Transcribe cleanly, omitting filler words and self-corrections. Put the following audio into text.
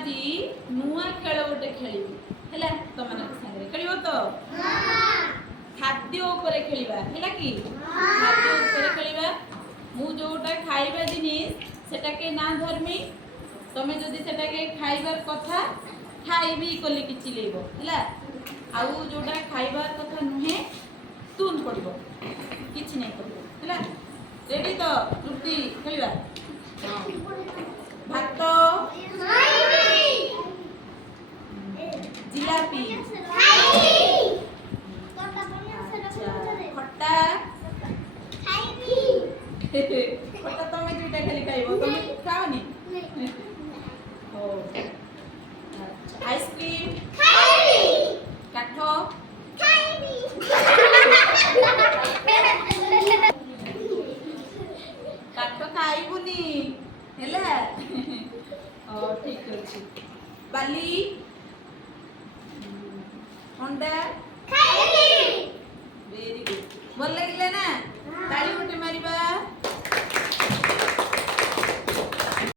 ଆଜି ନୂଆ ଖେଳ ଗୋଟେ ଖେଳିବି ହେଲା ତମାନଙ୍କ ସାଙ୍ଗରେ ଖେଳିବ ତ ଖାଦ୍ୟ ଉପରେ ଖେଳିବା ହେଲା କି ଖାଦ୍ୟ ଉପରେ ଖେଳିବା ମୁଁ ଯୋଉଟା ଖାଇବା ଜିନିस सेटाके ना धरमी तमे जदि सेटाके खाइबार कथा खाइबी कली कि चिलेइबो हैला आउ जोटा खाइबार कथा नुहे तुन पड़िबो किछि नै पड़िबो हैला रेडी तो तृप्ति खेलिबा भात जिलापी खट्टा खट्टा तमे दुईटा खाली खाइबो तमे खाओनी ओ अच्छा आइसक्रीम खाइबी काठो खाइबी काठो खाइबुनी हैला ओ ठीक अछि बाली अंडा